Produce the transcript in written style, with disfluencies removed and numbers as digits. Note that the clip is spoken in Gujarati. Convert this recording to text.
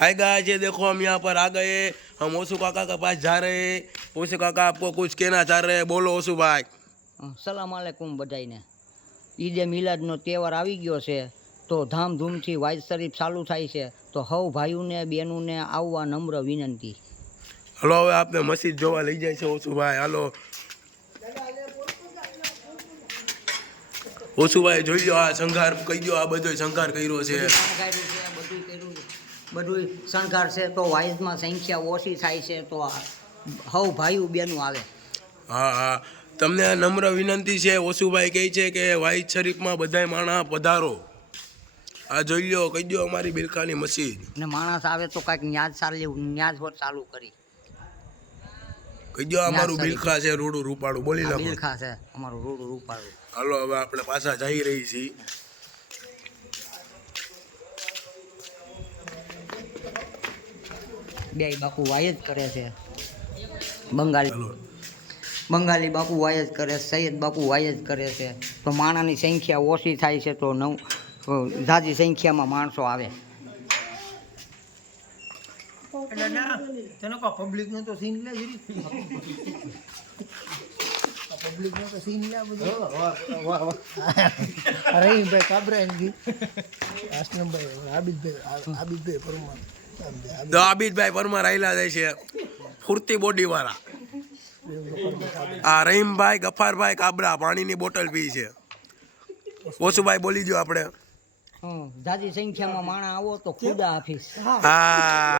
हाय गाइस, ये देखो हम यहाँ पर आ गए। हम ओसू काका के पास जा रहे हैं। ओसू काका आपको कुछ कहना चाह रहे हैं, बोलो ओसू भाई। સલામ આલેકુમ બધાઈને। ઈદે મિલાદનો તહેવાર આવી ગયો છે તો ધામધૂમથી વાઇઝ શરીફ ચાલુ થાય છે તો સૌ ભાઈઓને બહેનોને આવવા નમ્ર વિનંતી। હલો, હવે આપણે મસ્જિદ જોવા લઈ જાય છે ઓસુ ભાઈ, હાલો। ઓસુ ભાઈ જોઈ લો, આ શણગાર કહી દો, આ બધો શણગાર કર્યો છે। બધું શણગાર છે તો વાઇઝમાં સંખ્યા ઓછી થાય છે તો સૌ ભાઈઓ બહેનો આવે। હા હા, તમને નમ્ર વિનંતી છે। ઓસુભાઈ કહે છે કે વાઇઝ શરીફમાં બધાય માણસ પધારો। આ જોઈ લો, કહી દો અમારી બિલખાની મસ્જિદ ને માણસ આવે તો કાંઈક ન્યાજ ચાલુ કરી। કહી દો અમારું બિલખા છે, રૂડું રૂપાળું, બોલી નાખો। બિલખા છે અમારું રૂડું રૂપાળું। હાલો, હવે આપણે પાછા જઈ રહી છીએ। બે બાપુ વાય જ કરે છે, બંગાળી બાપુ વાય જ કરે, સૈયદ બાપુ વાય જ કરે છે તો માણસની સંખ્યા ઓછી થાય છે તો ઝાઝી સંખ્યામાં માણસો આવે। પબ્લિક નો તો સીન લે પબ્લિક નો તો સીન લે બધું રહીમભાઈ કાબરાનજી, આસલમભાઈ, આબિદભાઈ પરમાર, તો આબિદભાઈ પરમાર આયલા જાય છે, ફૂર્તી બોડી વાળા। આ રહીમભાઈ ગફારભાઈ કાબરા પાણીની બોટલ પી છે। ઓસુભાઈ બોલી જો આપણે। ઝાઝી સંખ્યામાં માણસ આવો તો ખુદા હાફિઝ। હા।